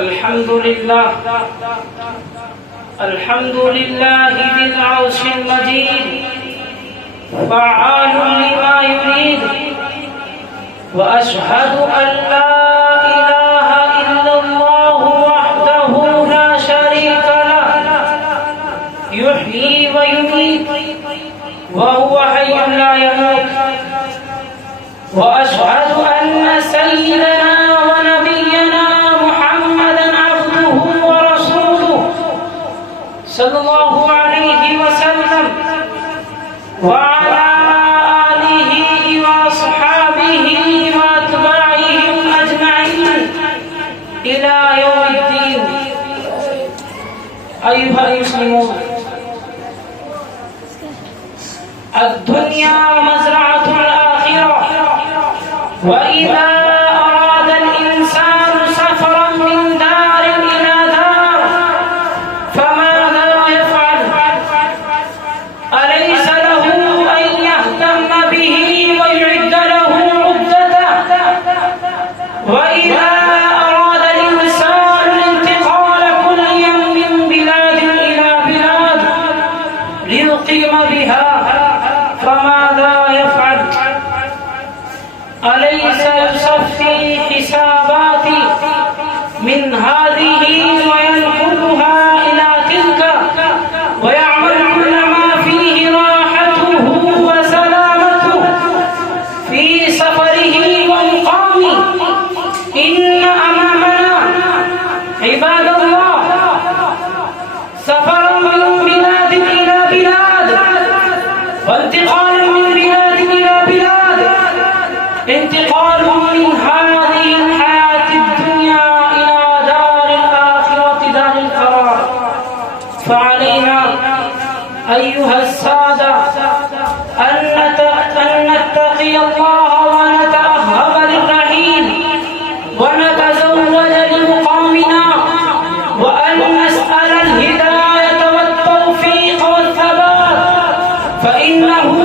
الحمد لله ذي العرش المجيد فعال لما يريد وأشهد أن لا إله إلا الله وحده لا شريك له يحيي ويميت وهو حي لا يموت وأشهد أن سيدنا ونبينا محمدا عبده ورسوله صلى الله عليه وسلم وعلى آله وأصحابه وأتباعهم أجمعين إلى يوم الدين. أيها المسلمون، الدنيا مزرعة الآخرة، وإذا أراد الإنسان سفرا من دار إلى دار فماذا يفعل؟ أليس له أن يهتم به ويعد له عدته؟ وإذا أراد الإنسان الانتقال كليا من بلاد إلى بلاد ليقيم بها فماذا يفعل؟ أليس يصفي حسابات من هذه وينقلها إلى تلك ويعمل كل ما فيه راحته وسلامته في سفره ومقامه؟ إن أمامنا عباد الله سفرا من بلاد إلى بلاد وانتقالا من بلاد إلى بلاد، انتقال من هذه الحياة الدنيا إلى دار الآخرة دار القرار. فعلينا أيها السادة أن نتقي الله ونتأهب للرحيل ونتزود لمقامنا وأن نسأل الهداية والتوفيق والثبات، فإنه